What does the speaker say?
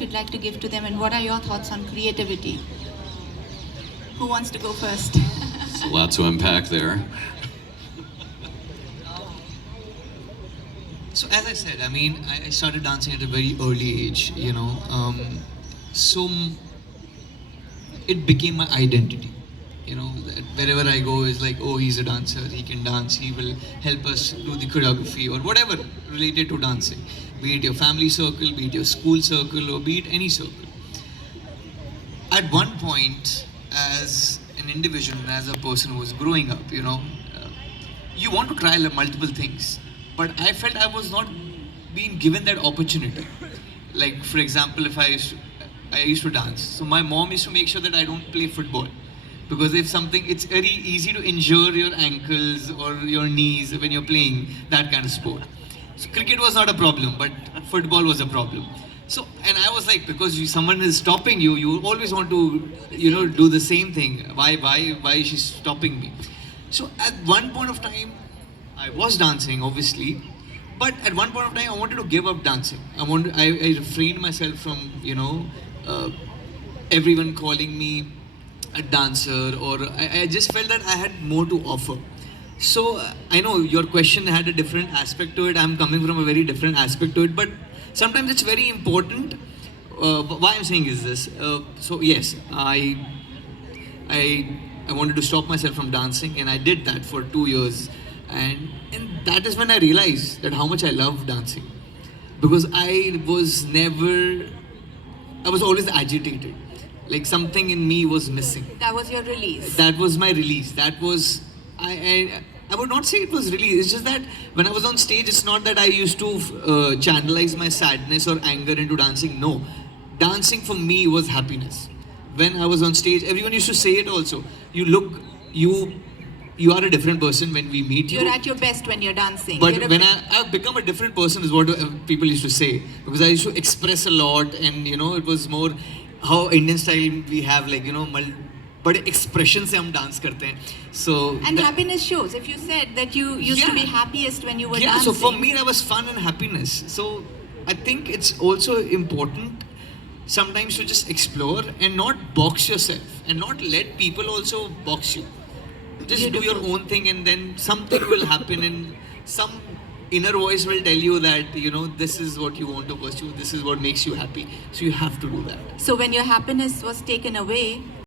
that you'd like to give to them, and what are your thoughts on creativity? Who wants to go first? There's a lot to unpack there. So as I said, I mean, I started dancing at a very early age, you know. So it became my identity. You know, that wherever I go is like, oh, he's a dancer, he can dance, he will help us do the choreography or whatever related to dancing. Be it your family circle, be it your school circle, or be it any circle. At one point, as an individual and as a person who was growing up, you know, you want to try multiple things, but I felt I was not being given that opportunity. Like, for example, if I used to dance, so my mom used to make sure that I don't play football, because if something, it's very easy to injure your ankles or your knees when you're playing that kind of sport. So cricket was not a problem, but football was a problem. So, and I was like, because someone is stopping you, you always want to, you know, do the same thing. Why is she stopping me? So at one point of time, I was dancing, obviously, but at one point of time, I wanted to give up dancing. I refrained myself from, you know, everyone calling me a dancer, or I just felt that I had more to offer. So I know your question had a different aspect to it. I'm coming from a very different aspect to it, but sometimes it's very important. Why I'm saying is this. So yes, I wanted to stop myself from dancing, and I did that for 2 years, and that is when I realized that how much I love dancing, because I was always agitated, like something in me was missing. That was your release. That was my release. That was I would not say it was release. It's just that when I was on stage, it's not that I used to channelize my sadness or anger into dancing. No, dancing for me was happiness. When I was on stage, everyone used to say it also. You are a different person when we meet you. You're at your best when you're dancing. But You're a when bit- I've become a different person is what people used to say, because I used to express a lot, and you know, it was more how Indian style we have, like, you know, बड़े expression से हम dance करते हैं. So And happiness shows. If you said that you used to be Yeah. happiest when you were yeah, dancing. so for me that was fun and happiness. So I think it's also important sometimes to just explore and not box yourself, and not let people also box you. Just do your Beautiful. own thing, and then something will happen, and some inner voice will tell you that, you know, this is what you want to pursue, this is what makes you happy, so you have to do that. So when your happiness was taken away,